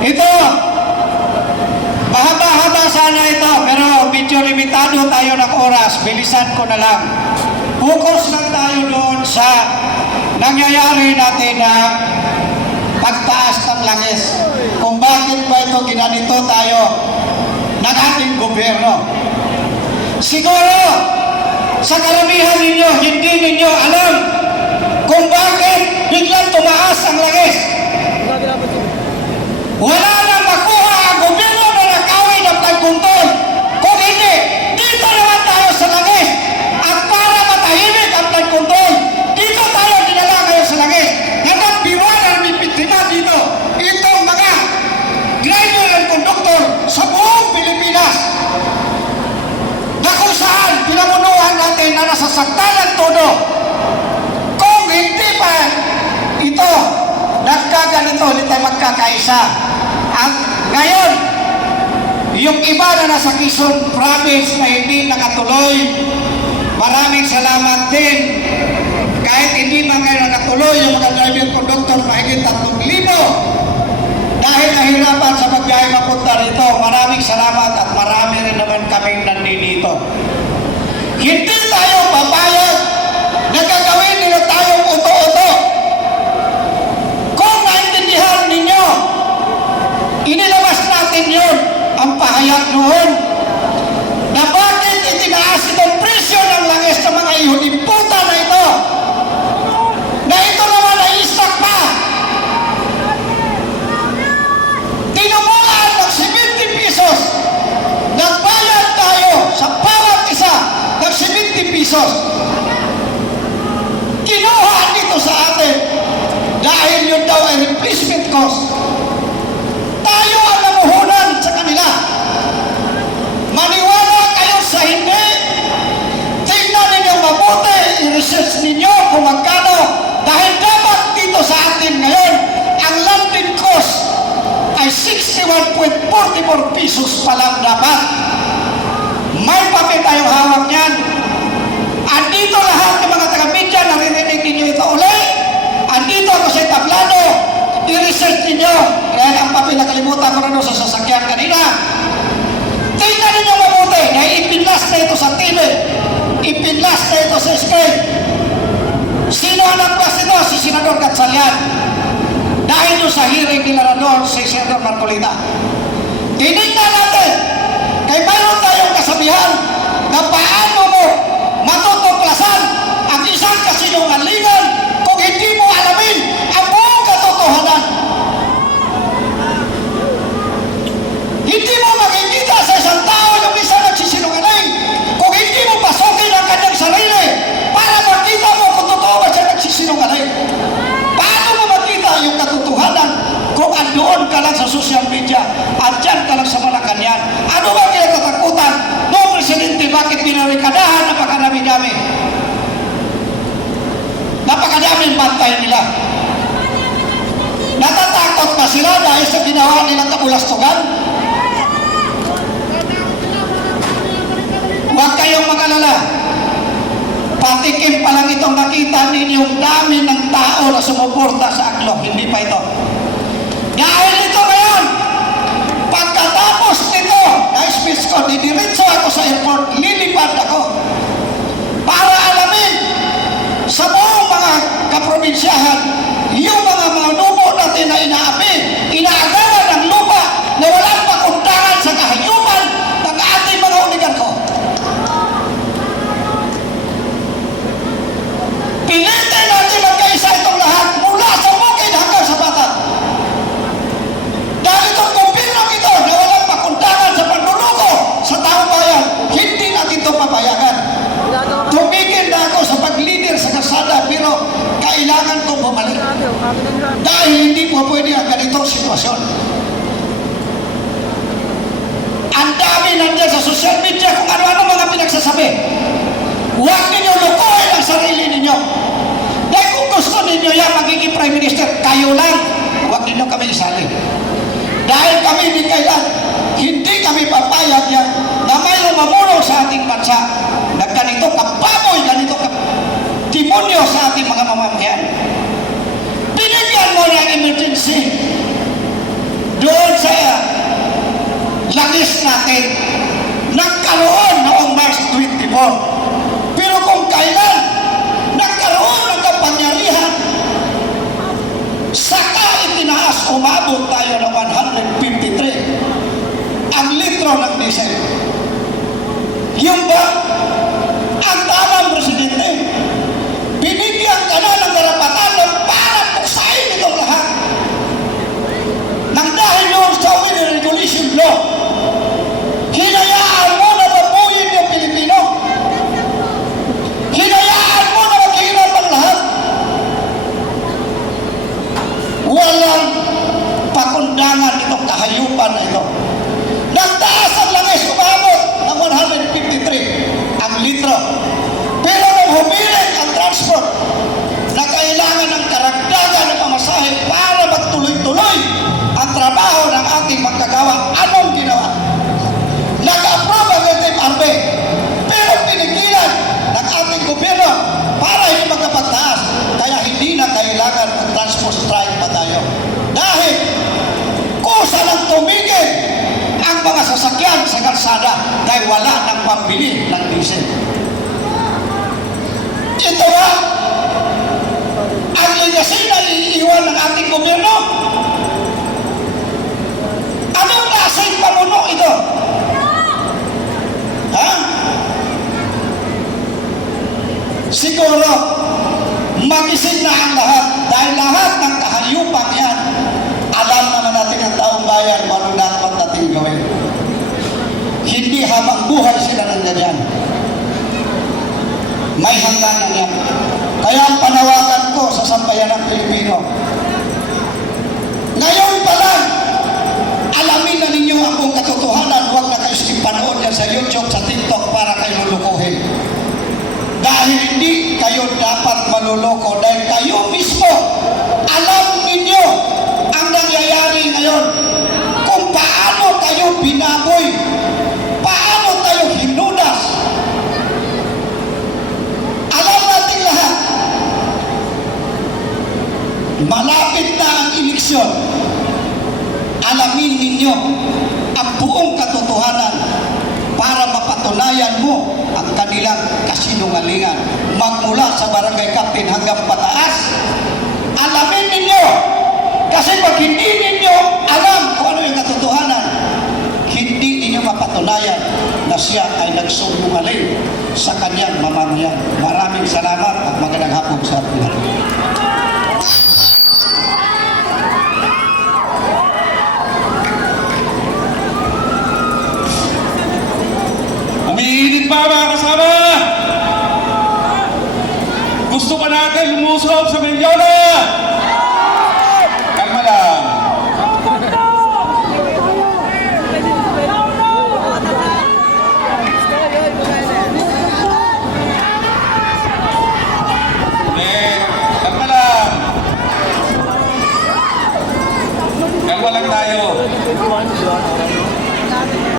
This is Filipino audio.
Ito, mahaba-haba sana ito, pero medyo limitado tayo ng oras. Bilisan ko na lang. Focus lang tayo doon sa nangyayari natin na pagtaas ng langis. Kung bakit ba ito ginanito tayo ng ating gobyerno. Siguro, sa karamihan ninyo, hindi ninyo alam kung bakit biglang tumaas ang langis. Wala nang makuha ang gobyerno na nakawin ng pagkuntol. Kung hindi, dito naman tayo sa langis. At para matahimik ang pagkuntol, dito tayo dinala ngayon sa langis. Hanggang biwanan may biktima dito. Itong mga driver and conductor sa buong Pilipinas. Na kung saan pinamunuhan natin na nasasaktan ang todo. Kung hindi pa ito nagkaganito, hindi tayo magkakaisa. At ngayon, yung iba na nasa Quezon Province na hindi nakatuloy, maraming salamat din. Kahit hindi man ngayon nakatuloy yung mga driver conductor mahigit 3,000 dahil nahirapan sa pagbiyahe mapunta rito. Maraming salamat at marami rin naman kaming nandito. Hindi tayo papayag na gagawin nila tayong uto-uto. Kung naintindihan ninyo, inilabas natin yun ang pahayag noon na bakit itinaas itong presyo ng langis ng mga ihuding puta na ito, na ito naman ay isak pa. Tinumulaan ng 70 pesos. Nagbayad tayo sa bawat isa ng 70 pesos. Kinuha dito sa atin dahil yun daw ay replacement cost. Tayo ang namuhunan sa kanila. Maniwala kayo sa hindi. Tingnan ninyo mabuti, i-research ninyo kung magkano. Dahil dapat dito sa atin ngayon, ang landing cost ay 61.44 pesos pa lang dapat. May papel tayong hawak niyan. Andito lahat ng mga taga-media, narinig ninyo ito ulit. Andito ako sa tablado. I-research ninyo. Kaya ang papel nakalimutan ko na doon sa sasakyan kanina. Tingnan ninyo mabuti na ipinlas na ito sa TV. Ipinlas na ito sa screen. Sino ang nagplas ito? Si Senador Gatchalian. Dahil doon sa hearing nila na doon si Senador Marcolita. Tinignan natin. Kaya mayroon tayong kasabihan na paano mo matutuklasan ang isang kasinungalingan kung hindi mo alamin ang buong katotohanan. Hindi mo makikita sa isang tao yung isang nagsisinungaling kung hindi mo pasukin ang kanyang sarili para makita mo kung totoo ba siya nagsisinungaling. Paano mo makita yung katotohanan kung andoon ka lang sa social media at dyan ka lang sa Malacanang? Ano ba kinatatakutan noong presidente? Bakit binarikadahan? Napakarami-dami. Napakadaming bantay nila. Natatakot na sila dahil sa ginawa nilang kabulastugan. Huwag kayong mag-alala. Patikim pa lang itong nakita ninyong dami ng tao na sumuporta sa Aklo. Hindi pa ito. Dahil ito ngayon, pagkatapos nito, na-speech ko, didiretso ako sa airport, lilipad ako para alamin sa buong mga kaprobinsyahan yung mga nubo natin na inaapi, inaagawan ng lupa na walang pakundangan sa kahayupan ng ating mga oligarko. Pilitin natin magkaisa itong lahat mula sa bukid hanggang sa bata. Dahil itong gobyerno ito na walang pakundangan sa panluluko sa taong bayan, hindi natin ito papayagan. Tumigil na ako sa pag-leader sa kalsada pero kailangan kong bumalik. Dahil hindi po pwede ang ganitong sitwasyon. Ang dami nandiyan sa social media kung ano-ano mga pinagsasabi. Huwag ninyo lukuhin ang sarili ninyo. Dahil kung gusto ninyo yan magiging Prime Minister, kayo lang. Huwag ninyo kami isali. Dahil kami hindi kami papayag yan na mayroong mamulong sa ating bansa na ganito kababoy, ganito demonyo sa ating mga mamamayan. Binigyan mo ng emergency doon na-list natin. Nagkaroon noong March 24. Pero kung kailan nagkaroon ng kapangyarihan, saka itinaas, umabot tayo ng 153 ang litro ng diesel. Yung ba ang tamang presidente? Binigyan ka na ng karapatan na para puksain itong lahat. Nang dahil yun sa winning regulation law, hinayaan mo na mabuhin yung Pilipino. Hinayaan mo na maghirap ang lahat. Walang pakundangan itong kahayupan na ito. Nagtaas ang langis, umabot ng 153 ang litro. Pero nung humiling ang transport na kailangan ng karagdagan ng pamasahe para magtuloy-tuloy ang trabaho ng ating magkagawa, anong ginawa? Nag-approve ang FMRB, pero pinigilan ng ating gobyerno para hindi magkapagtaas. Kaya hindi na kailangan ng transport strike pa tayo. Dahil kusa lang tumigil ang mga sasakyan sa kalsada dahil wala nang pambili ng diesel. Ito ba ang legacy na iiwan ng ating gobyerno? Anong klaseng pamuno ito? Ha? Siguro magising na ang lahat dahil lahat ng kahayupang yan, alam naman natin ang taong bayan kung anong dapat natin gawin. Hindi habang buhay sila ng ganyan. May hangganan yan. Kaya ang panawagan ko sa sambayan ng Pilipino, ngayon pa lang, alamin na ninyo ang buong katotohanan. Huwag na kayo panood yan sa YouTube, sa TikTok para kayo lulukuhin. Dahil hindi kayo dapat maluloko. Dahil kayo mismo, alam ninyo ang nangyayari ngayon. Kung paano tayo binaboy, paano tayo hinudas. Alam natin lahat, malapit na ang eleksyon. Alamin ninyo ang buong katotohanan para mapatunayan mo ang kanilang kasinungalingan. Magmula sa barangay captain hanggang pataas, alamin ninyo. Kasi pag hindi ninyo alam kung ano yung katotohanan, hindi ninyo mapatunayan na siya ay nagsunungaling sa kanyang mamamayan. Maraming salamat at magandang hapon sa atin. Umiinit pa mga kasama! Gusto pa natin lumusob sa Mendiola!